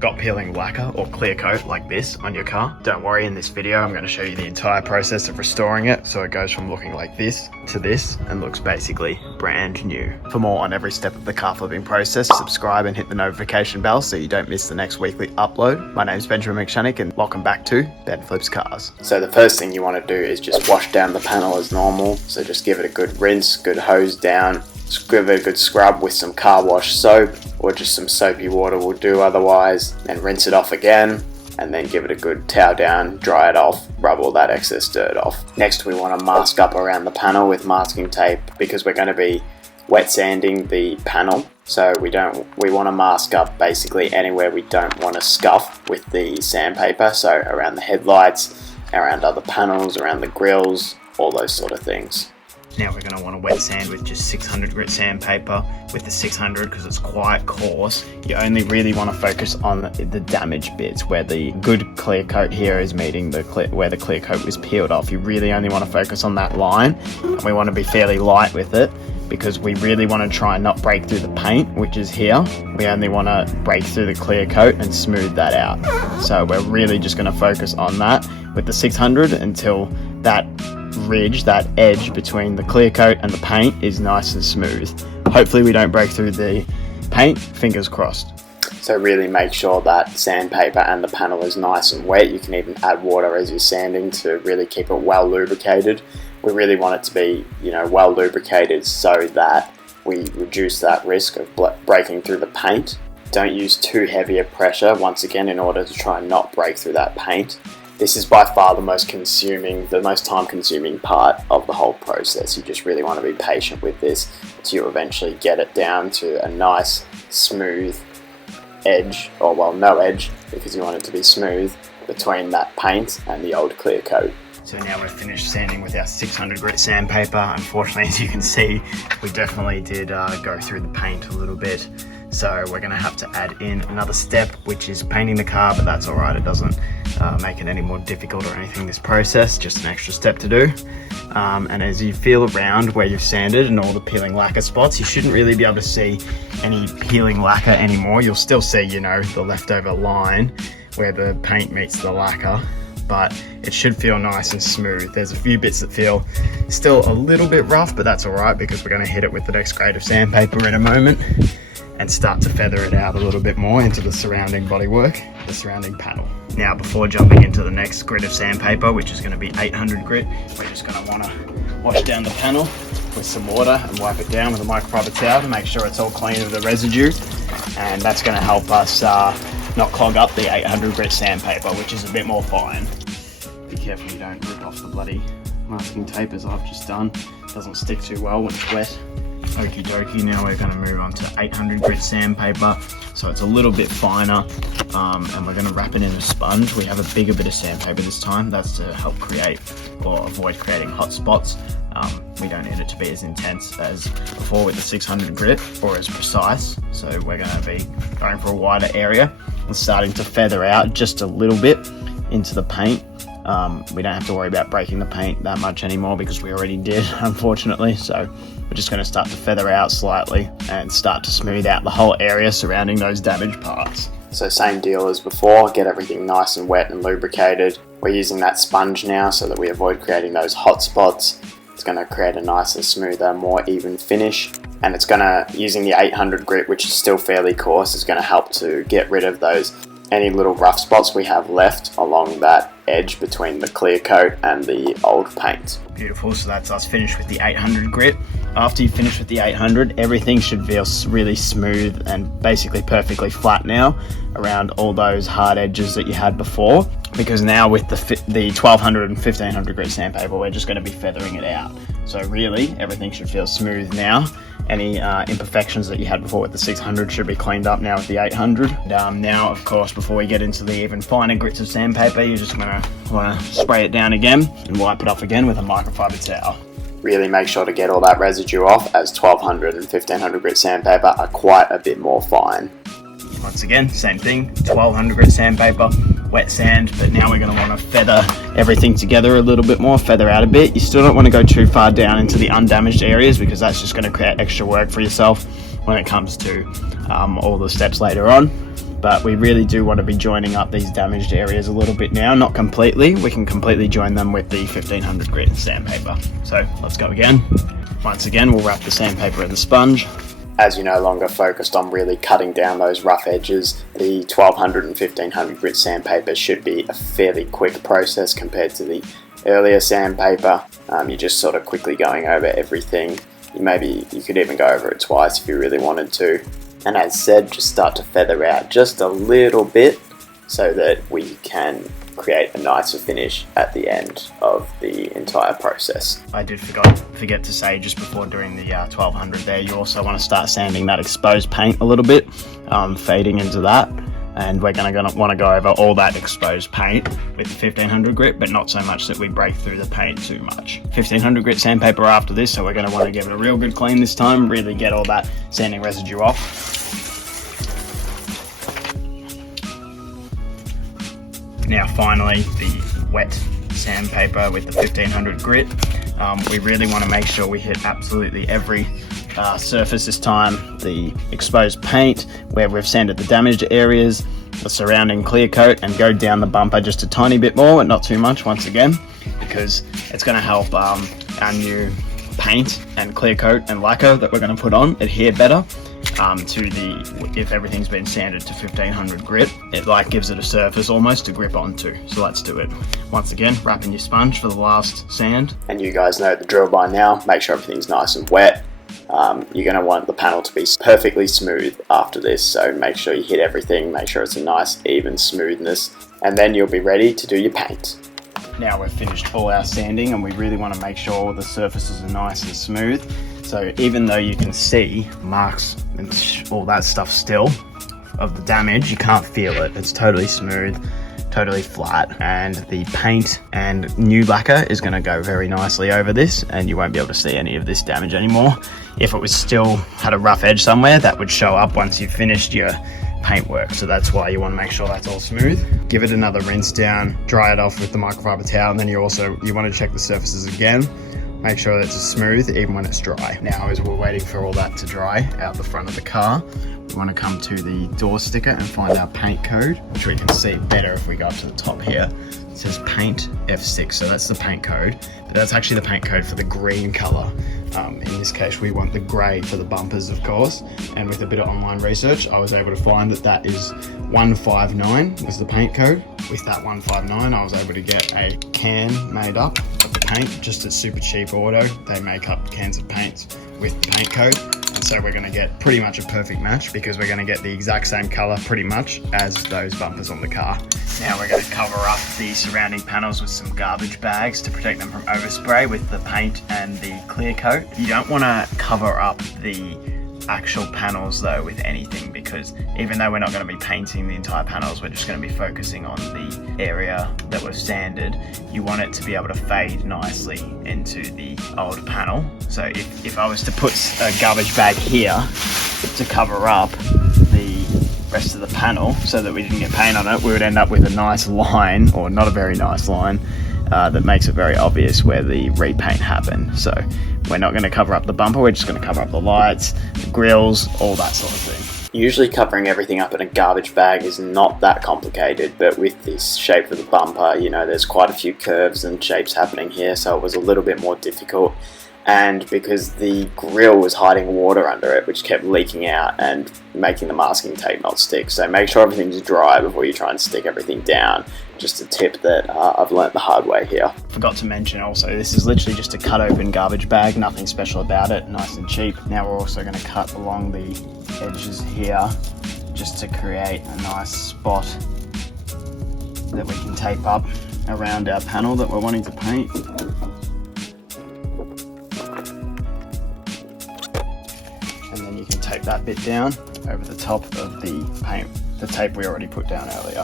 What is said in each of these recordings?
got peeling lacquer or clear coat like this on your car, don't worry, in this video I'm going to show you the entire process of restoring it so it goes from looking like this to this and looks basically brand new. For more on every step of the car flipping process, subscribe and hit the notification bell so you don't miss the next weekly upload. My name's Benjamin McShannock and welcome back to Ben Flips Cars. So the first thing you want to do is just wash down the panel as normal. So just give it a good rinse, good hose down, give it a good scrub with some car wash soap or just some soapy water will do otherwise, then rinse it off again and then give it a good towel down, dry it off, rub all that excess dirt off. Next we want to mask up around the panel with masking tape because we're going to be wet sanding the panel, so we want to mask up basically anywhere we don't want to scuff with the sandpaper, so around the headlights, around other panels, around the grills, all those sort of things. Now we're going to want to wet sand with just 600 grit sandpaper with the 600 because it's quite coarse. You only really want to focus on the damaged bits where the good clear coat here is meeting where the clear coat was peeled off. You really only want to focus on that line, and we want to be fairly light with it because we really want to try and not break through the paint, which is here. We only want to break through the clear coat and smooth that out. So we're really just going to focus on that with the 600 until that ridge, that edge between the clear coat and the paint is nice and smooth. Hopefully we don't break through the paint, fingers crossed. So really make sure that sandpaper and the panel is nice and wet. You can even add water as you're sanding to really keep it well lubricated. We really want it to be, well lubricated so that we reduce that risk of breaking through the paint. Don't use too heavy a pressure, once again, in order to try and not break through that paint. This is by far the most time consuming part of the whole process. You just really want to be patient with this until you eventually get it down to a nice smooth edge, or well, no edge because you want it to be smooth between that paint and the old clear coat. So now we're finished sanding with our 600 grit sandpaper. Unfortunately, as you can see, we definitely did go through the paint a little bit. So we're going to have to add in another step, which is painting the car, but that's all right. It doesn't make it any more difficult or anything, this process, just an extra step to do. And as you feel around where you've sanded and all the peeling lacquer spots, you shouldn't really be able to see any peeling lacquer anymore. You'll still see, the leftover line where the paint meets the lacquer, but it should feel nice and smooth. There's a few bits that feel still a little bit rough, but that's all right because we're going to hit it with the next grade of sandpaper in a moment and start to feather it out a little bit more into the surrounding bodywork, the surrounding panel. Now, before jumping into the next grit of sandpaper, which is going to be 800 grit, we're just going to want to wash down the panel with some water and wipe it down with a microfiber towel to make sure it's all clean of the residue, and that's going to help us not clog up the 800 grit sandpaper, which is a bit more fine. Be careful you don't rip off the bloody masking tape as I've just done. It doesn't stick too well when it's wet. Okie dokie, now we're going to move on to 800 grit sandpaper, so it's a little bit finer, and we're going to wrap it in a sponge. We have a bigger bit of sandpaper this time. That's to help create or avoid creating hot spots. We don't need it to be as intense as before with the 600 grit or as precise, so we're going to be going for a wider area and starting to feather out just a little bit into the paint. We don't have to worry about breaking the paint that much anymore because we already did, unfortunately, so we're just going to start to feather out slightly and start to smooth out the whole area surrounding those damaged parts. So same deal as before, get everything nice and wet and lubricated. We're using that sponge now so that we avoid creating those hot spots. It's going to create a nicer, smoother, more even finish, and it's going to, using the 800 grit, which is still fairly coarse, is going to help to get rid of any little rough spots we have left along that edge between the clear coat and the old paint. Beautiful, so that's us finished with the 800 grit. After you finish with the 800, everything should feel really smooth and basically perfectly flat now around all those hard edges that you had before, because now with the 1200 and 1500 grit sandpaper, we're just going to be feathering it out. So really, everything should feel smooth now. Any imperfections that you had before with the 600 should be cleaned up now with the 800. Now, of course, before we get into the even finer grits of sandpaper, you're just going to want to spray it down again and wipe it off again with a microfiber towel. Really make sure to get all that residue off, as 1200 and 1500 grit sandpaper are quite a bit more fine. Once again, same thing, 1200 grit sandpaper, wet sand, but now we're going to want to feather everything together a little bit more, feather out a bit. You still don't want to go too far down into the undamaged areas because that's just going to create extra work for yourself when it comes to all the steps later on. but we really do want to be joining up these damaged areas a little bit now. Not completely, we can completely join them with the 1500 grit sandpaper. So let's go again. Once again, we'll wrap the sandpaper in the sponge. As you're no longer focused on really cutting down those rough edges, the 1200 and 1500 grit sandpaper should be a fairly quick process compared to the earlier sandpaper. You're just sort of quickly going over everything. You could even go over it twice if you really wanted to. And as said, just start to feather out just a little bit so that we can create a nicer finish at the end of the entire process. I did forget to say just before doing the 1200 there, you also want to start sanding that exposed paint a little bit, fading into that. And we're gonna want to go over all that exposed paint with the 1500 grit, but not so much that we break through the paint too much. 1500 grit sandpaper after this, so we're going to want to give it a real good clean this time, really get all that sanding residue off. Now finally, the wet sandpaper with the 1500 grit. We really want to make sure we hit absolutely every surface this time. The exposed paint where we've sanded the damaged areas, the surrounding clear coat, and go down the bumper just a tiny bit more, but not too much once again, because it's going to help our new paint and clear coat and lacquer that we're going to put on adhere better if everything's been sanded to 1500 grit. It gives it a surface almost to grip onto. So let's do it. Once again, wrapping your sponge for the last sand. And you guys know the drill by now. Make sure everything's nice and wet. You're going to want the panel to be perfectly smooth after this, so make sure you hit everything, make sure it's a nice even smoothness, and then you'll be ready to do your paint. Now we've finished all our sanding, and we really want to make sure all the surfaces are nice and smooth. So even though you can see marks and all that stuff still of the damage, you can't feel it. It's totally smooth, totally flat, and the paint and new lacquer is going to go very nicely over this, and you won't be able to see any of this damage anymore. If it was still had a rough edge somewhere, that would show up once you've finished your paint work. So that's why you want to make sure that's all smooth. Give it another rinse down, dry it off with the microfiber towel, and then you want to check the surfaces again. Make sure that it's smooth even when it's dry. Now, as we're waiting for all that to dry out the front of the car, we want to come to the door sticker and find our paint code, which we can see better if we go up to the top here. It says paint F6, so that's the paint code, but that's actually the paint code for the green color. In this case, we want the gray for the bumpers, of course, and with a bit of online research, I was able to find that is 159 is the paint code. With that 159, I was able to get a can made up of the paint, just at super cheap auto. They make up cans of paint with the paint code. And so we're going to get pretty much a perfect match, because we're going to get the exact same color pretty much as those bumpers on the car. Now we're going to cover up the surrounding panels with some garbage bags to protect them from overspray with the paint and the clear coat. You don't want to cover up the actual panels though with anything, because even though we're not going to be painting the entire panels, we're just going to be focusing on the area that we've sanded. You want it to be able to fade nicely into the old panel. So if I was to put a garbage bag here to cover up the rest of the panel so that we didn't get paint on it, we would end up with a nice line, or not a very nice line, that makes it very obvious where the repaint happened. So we're not going to cover up the bumper, we're just going to cover up the lights, the grills, all that sort of thing. Usually covering everything up in a garbage bag is not that complicated, but with this shape of the bumper, there's quite a few curves and shapes happening here, so it was a little bit more difficult. And because the grill was hiding water under it, which kept leaking out and making the masking tape not stick. So make sure everything's dry before you try and stick everything down. Just a tip that I've learnt the hard way here. Forgot to mention also, this is literally just a cut open garbage bag, nothing special about it, nice and cheap. Now we're also going to cut along the edges here, just to create a nice spot that we can tape up around our panel that we're wanting to paint. And then you can tape that bit down over the top of the tape we already put down earlier.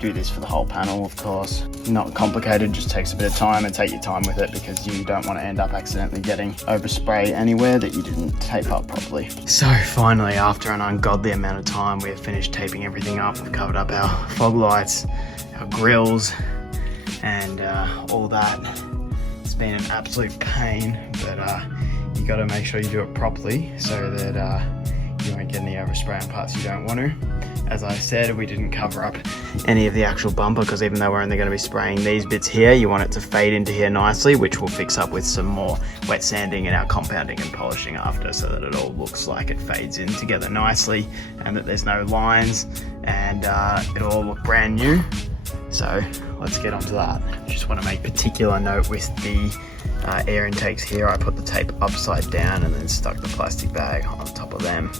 Do this for the whole panel, of course. Not complicated, just takes a bit of time, and take your time with it, because you don't want to end up accidentally getting overspray anywhere that you didn't tape up properly. So finally, after an ungodly amount of time, we have finished taping everything up. We've covered up our fog lights, our grills, and all that. It's been an absolute pain, but you got to make sure you do it properly so that you won't get any overspray on parts you don't want to. As I said, we didn't cover up any of the actual bumper because even though we're only going to be spraying these bits here, you want it to fade into here nicely, which we'll fix up with some more wet sanding and our compounding and polishing after, so that it all looks like it fades in together nicely and that there's no lines, and it'll all look brand new. So let's get onto that. Just want to make particular note with the air intakes here. I put the tape upside down and then stuck the plastic bag on top of them,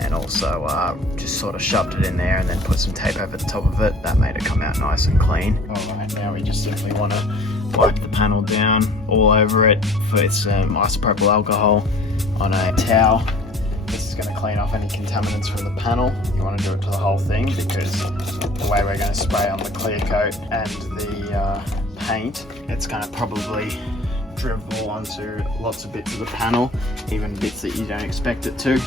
and also just sort of shoved it in there and then put some tape over the top of it. That made it come out nice and clean. Alright, now we just simply want to wipe the panel down all over it with some isopropyl alcohol on a towel. This is going to clean off any contaminants from the panel. You want to do it to the whole thing because the way we're going to spray on the clear coat and the paint, it's going to probably dribble onto lots of bits of the panel, even bits that you don't expect it to.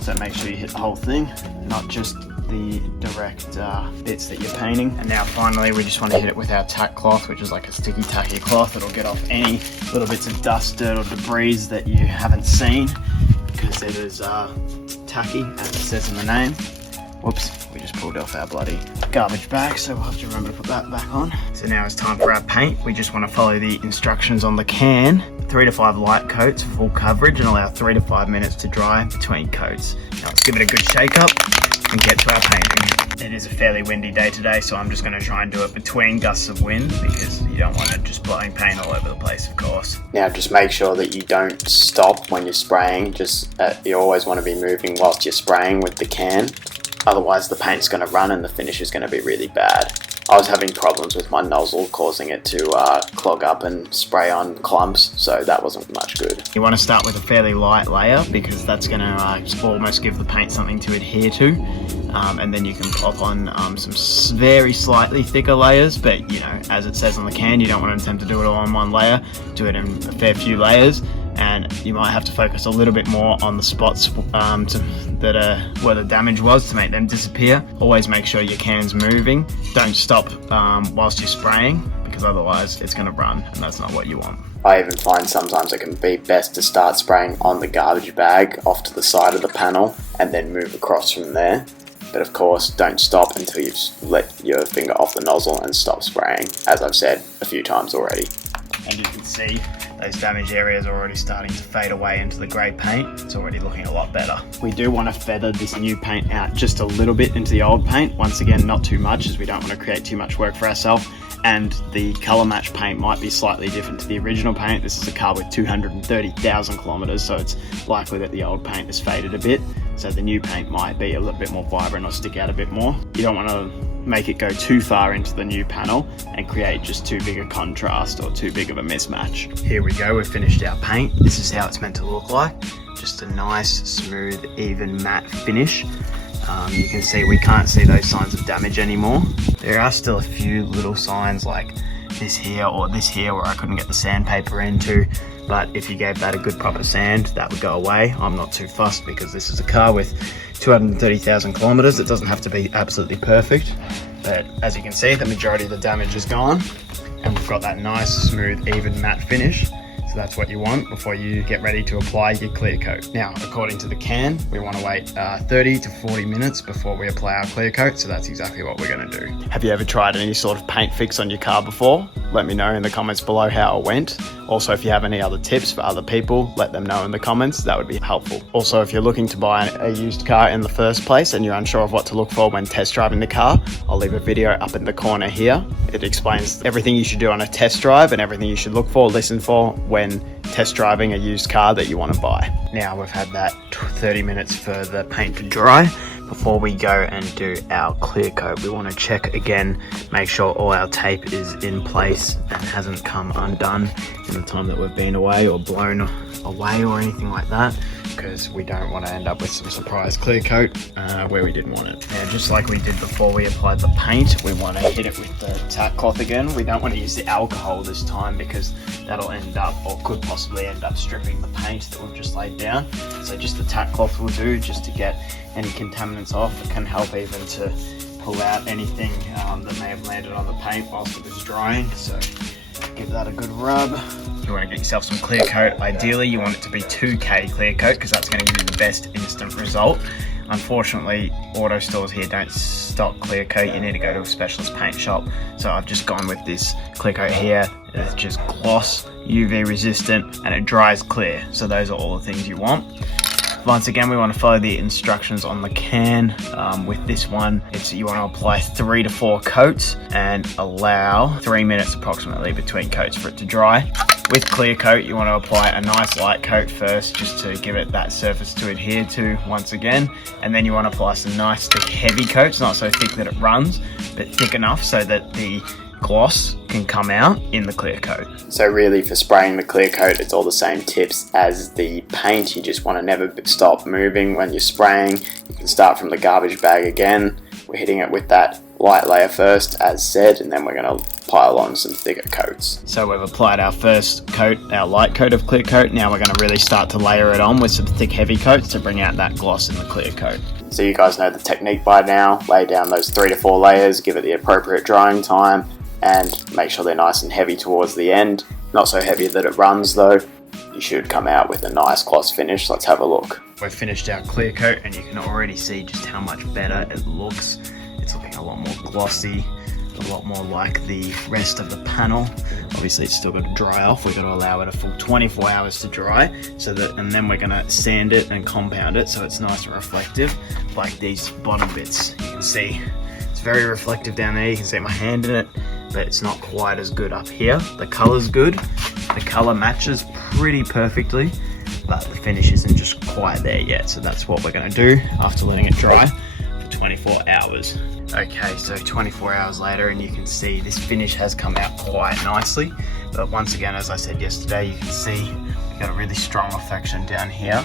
So make sure you hit the whole thing, not just the direct bits that you're painting. And now finally we just want to hit it with our tack cloth, which is like a sticky tacky cloth. It'll get off any little bits of dust, dirt or debris that you haven't seen, because it is tacky, as it says in the name. Whoops, we just pulled off our bloody garbage bag, so we'll have to remember to put that back on. So now it's time for our paint. We just want to follow the instructions on the can. 3 to 5 light coats for full coverage and allow 3 to 5 minutes to dry between coats. Now let's give it a good shake up and get to our painting. It is a fairly windy day today, so I'm just going to try and do it between gusts of wind, because you don't want it just blowing paint all over the place, of course. Now just make sure that you don't stop when you're spraying. You always want to be moving whilst you're spraying with the can. Otherwise the paint's going to run and the finish is going to be really bad. I was having problems with my nozzle, causing it to clog up and spray on clumps, so that wasn't much good. You want to start with a fairly light layer, because that's going to almost give the paint something to adhere to, and then you can pop on some very slightly thicker layers, but you know, as it says on the can, you don't want to attempt to do it all in one layer. Do it in a fair few layers, and you might have to focus a little bit more on the spots where the damage was, to make them disappear. Always make sure your can's moving. Don't stop whilst you're spraying, because otherwise it's going to run, and that's not what you want. I even find sometimes it can be best to start spraying on the garbage bag off to the side of the panel and then move across from there. But of course, don't stop until you've let your finger off the nozzle and stop spraying, as I've said a few times already. And you can see those damaged areas are already starting to fade away into the grey paint. It's already looking a lot better. We do want to feather this new paint out just a little bit into the old paint. Once again, not too much, as we don't want to create too much work for ourselves. And the colour match paint might be slightly different to the original paint. This is a car with 230,000 kilometres, so it's likely that the old paint has faded a bit. So the new paint might be a little bit more vibrant or stick out a bit more. You don't want to make it go too far into the new panel and create just too big a contrast or too big of a mismatch. Here we go, we've finished our paint. This is how it's meant to look like. Just a nice, smooth, even matte finish. You can see we can't see those signs of damage anymore. There are still a few little signs like this here or this here where I couldn't get the sandpaper into, but if you gave that a good proper sand, that would go away. I'm not too fussed because this is a car with 230,000 kilometers. It doesn't have to be absolutely perfect, but as you can see, the majority of the damage is gone, and we've got that nice, smooth, even matte finish. So that's what you want before you get ready to apply your clear coat. Now, according to the can, we want to wait 30 to 40 minutes before we apply our clear coat, so that's exactly what we're going to do. Have you ever tried any sort of paint fix on your car before? Let me know in the comments below how it went. Also, if you have any other tips for other people, let them know in the comments. That would be helpful. Also, if you're looking to buy a used car in the first place and you're unsure of what to look for when test driving the car, I'll leave a video up in the corner here. It explains everything you should do on a test drive and everything you should look for, listen for when test driving a used car that you want to buy. Now we've had that 30 minutes for the paint to dry. Before we go and do our clear coat, we want to check again, make sure all our tape is in place and hasn't come undone in the time that we've been away or blown away or anything like that, because we don't want to end up with some surprise clear coat where we didn't want it. Now, just like we did before we applied the paint, we want to hit it with the tack cloth again. We don't want to use the alcohol this time because that'll end up, or could possibly end up, stripping the paint that we've just laid down. So just the tack cloth will do, just to get any contaminants off. It can help even to pull out anything that may have landed on the paint whilst it was drying. So give that a good rub. You want to get yourself some clear coat. Ideally, you want it to be 2K clear coat because that's going to give you the best instant result. Unfortunately, auto stores here don't stock Clearcoat. You need to go to a specialist paint shop. So I've just gone with this Clearcoat here. It's just gloss, UV resistant, and it dries clear. So those are all the things you want. Once again, we want to follow the instructions on the can. With this one, you want to apply 3 to 4 coats and allow 3 minutes approximately between coats for it to dry. With Clearcoat, you want to apply a nice light coat first, just to give it that surface to adhere to once again. And then you want to apply some nice thick heavy coats, not so thick that it runs, but thick enough so that the gloss can come out in the Clearcoat. So really, for spraying the Clearcoat, it's all the same tips as the paint. You just want to never stop moving when you're spraying. You can start from the garbage bag again. We're hitting it with that light layer first, as said, and then we're going to pile on some thicker coats. So we've applied our first coat, our light coat of Clearcoat. Now we're going to really start to layer it on with some thick heavy coats to bring out that gloss in the Clearcoat. So you guys know the technique by now. Lay down those 3 to 4 layers, give it the appropriate drying time, and make sure they're nice and heavy towards the end. Not so heavy that it runs though. You should come out with a nice gloss finish. Let's have a look. We've finished our Clearcoat and you can already see just how much better it looks. It's looking a lot more glossy, a lot more like the rest of the panel. Obviously it's still got to dry off. We've got to allow it a full 24 hours to dry, and then we're going to sand it and compound it so it's nice and reflective, like these bottom bits. You can see it's very reflective down there. You can see my hand in it, but it's not quite as good up here. The color's good. The color matches pretty perfectly, but the finish isn't just quite there yet. So that's what we're going to do after letting it dry for 24 hours. Okay, so 24 hours later, and you can see this finish has come out quite nicely. But once again, as I said yesterday, you can see we've got a really strong reflection down here.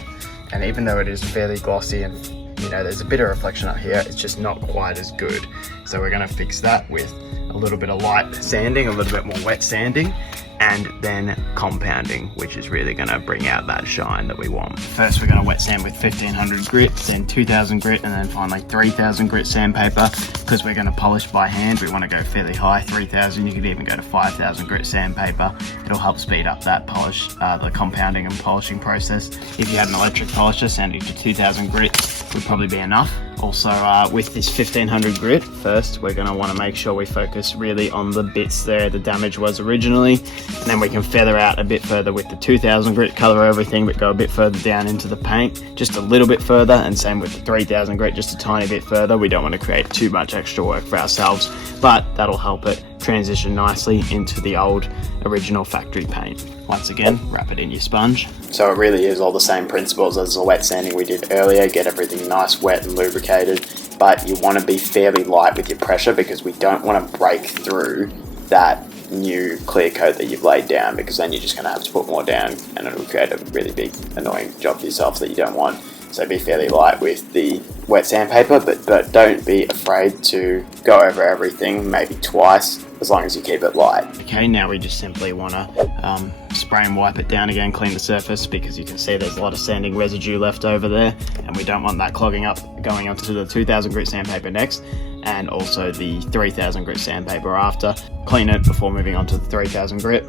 And even though it is fairly glossy and there's a bit of reflection up here, it's just not quite as good. So we're going to fix that with a little bit of light sanding, a little bit more wet sanding, and then compounding, which is really going to bring out that shine that we want. First, we're going to wet sand with 1500 grit, then 2000 grit, and then finally 3000 grit sandpaper. Because we're going to polish by hand, we want to go fairly high, 3000. You could even go to 5000 grit sandpaper. It'll help speed up that polish, the compounding and polishing process. If you had an electric polisher, sanding to 2000 grit would probably be enough. Also, with this 1500 grit, first we're going to want to make sure we focus really on the bits there the damage was originally, and then we can feather out a bit further with the 2000 grit, color everything but go a bit further down into the paint, just a little bit further, and same with the 3000 grit, just a tiny bit further. We don't want to create too much extra work for ourselves, but that'll help it transition nicely into the old original factory paint. Once again, wrap it in your sponge. So it really is all the same principles as the wet sanding we did earlier. Get everything nice, wet and lubricated, but you want to be fairly light with your pressure because we don't want to break through that new clear coat that you've laid down, because then you're just going to have to put more down and it'll create a really big annoying job for yourself that you don't want. So be fairly light with the wet sandpaper, but don't be afraid to go over everything, maybe twice, as long as you keep it light. Okay, now we just simply want to spray and wipe it down again, clean the surface, because you can see there's a lot of sanding residue left over there, and we don't want that clogging up going onto the 2000 grit sandpaper next, and also the 3000 grit sandpaper after. Clean it before moving on to the 3000 grit.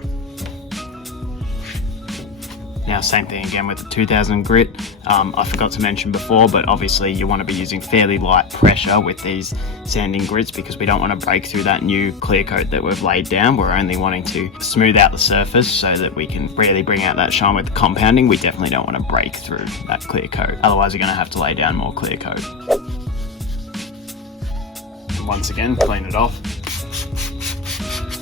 Now, same thing again with the 2000 grit. I forgot to mention before, but obviously you want to be using fairly light pressure with these sanding grits because we don't want to break through that new clear coat that we've laid down. We're only wanting to smooth out the surface so that we can really bring out that shine with the compounding. We definitely don't want to break through that clear coat. Otherwise, you're going to have to lay down more clear coat. And once again, clean it off.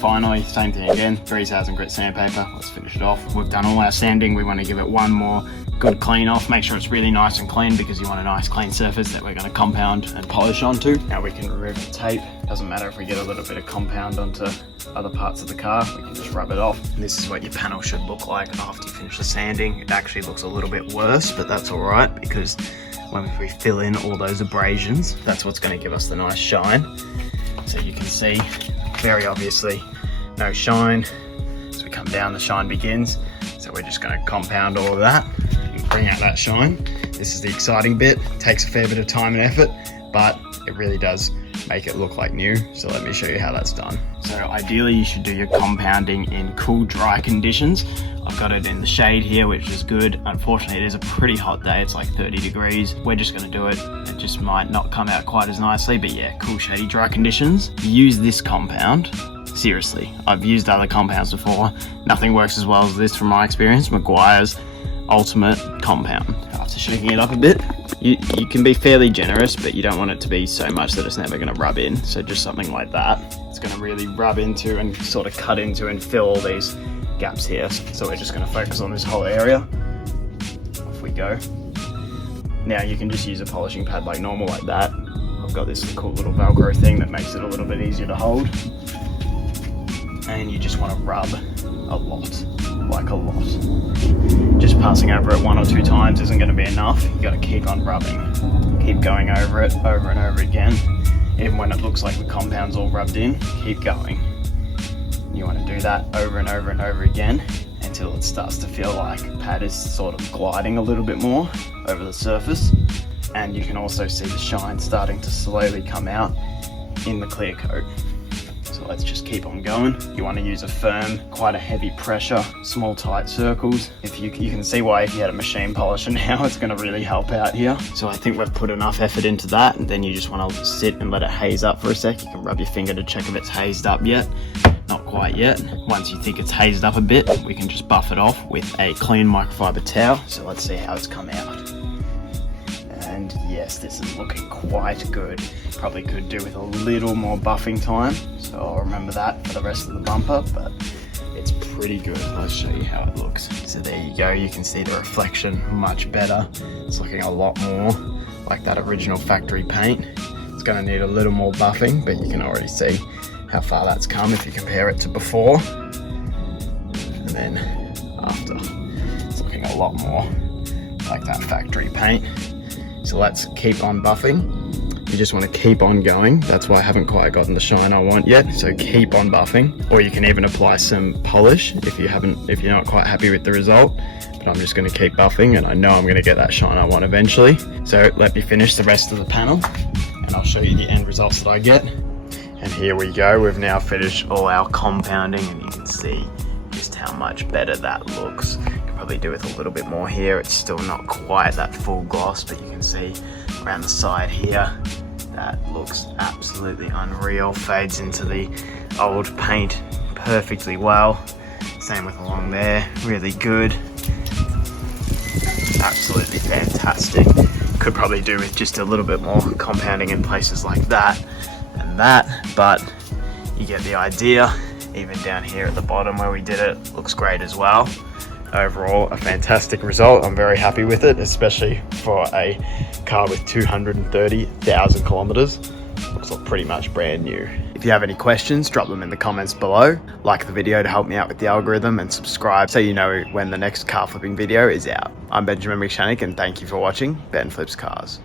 Finally, same thing again, 3000 grit sandpaper. Let's finish it off. We've done all our sanding. We want to give it one more good clean off. Make sure it's really nice and clean because you want a nice clean surface that we're going to compound and polish onto. Now we can remove the tape. Doesn't matter if we get a little bit of compound onto other parts of the car, we can just rub it off. And this is what your panel should look like after you finish the sanding. It actually looks a little bit worse, but that's all right because when we fill in all those abrasions, that's what's going to give us the nice shine. So you can see, very obviously, no shine. As we come down, the shine begins. So we're just going to compound all of that and bring out that shine. This is the exciting bit. It takes a fair bit of time and effort, but it really does make it look like new. So let me show you how that's done. So ideally you should do your compounding in cool, dry conditions. I've got it in the shade here, which is good. Unfortunately, it is a pretty hot day. It's like 30 degrees. We're just gonna do it. It just might not come out quite as nicely, but yeah, cool, shady, dry conditions. Use this compound. Seriously, I've used other compounds before. Nothing works as well as this from my experience. Meguiar's Ultimate Compound. After shaking it up a bit, you can be fairly generous, but you don't want it to be so much that it's never gonna rub in. So just something like that. It's gonna really rub into and sort of cut into and fill all these gaps here. So we're just gonna focus on this whole area. Off we go. Now you can just use a polishing pad like normal, like that. I've got this cool little Velcro thing that makes it a little bit easier to hold. And you just want to rub a lot, like a lot. Just passing over it 1 or 2 times isn't going to be enough. You got to keep on rubbing, keep going over it over and over again. Even when it looks like the compound's all rubbed in, keep going. You want to do that over and over and over again until it starts to feel like the pad is sort of gliding a little bit more over the surface. And you can also see the shine starting to slowly come out in the clear coat. So let's just keep on going. You want to use a firm, quite a heavy pressure, small tight circles. If you can see why if you had a machine polisher now, it's going to really help out here. So I think we've put enough effort into that, and then you just want to sit and let it haze up for a sec. You can rub your finger to check if it's hazed up yet. Not quite yet. Once you think it's hazed up a bit, we can just buff it off with a clean microfiber towel. So let's see how it's come out. And yes, this is looking quite good. Probably could do with a little more buffing time, so I'll remember that for the rest of the bumper, but it's pretty good. Let's show you how it looks. So there you go, you can see the reflection much better. It's looking a lot more like that original factory paint. It's gonna need a little more buffing, but you can already see how far that's come if you compare it to before. And then after, it's looking a lot more like that factory paint. So let's keep on buffing. You just want to keep on going. That's why I haven't quite gotten the shine I want yet. So keep on buffing, or you can even apply some polish if you're not quite happy with the result. But I'm just going to keep buffing, and I know I'm going to get that shine I want eventually. So let me finish the rest of the panel, and I'll show you the end results that I get. And here we go. We've now finished all our compounding, and you can see just how much better that looks. Probably do with a little bit more here. It's still not quite that full gloss, but you can see around the side here that looks absolutely unreal. Fades into the old paint perfectly well. Same with along there, really good. Absolutely fantastic. Could probably do with just a little bit more compounding in places like that and that, but you get the idea. Even down here at the bottom where we did it, looks great as well. Overall, a fantastic result. I'm very happy with it, especially for a car with 230,000 kilometers. Looks like pretty much brand new. If you have any questions, drop them in the comments below. Like the video to help me out with the algorithm, and subscribe so you know when the next car flipping video is out. I'm Benjamin McShannock, and thank you for watching Ben Flips Cars.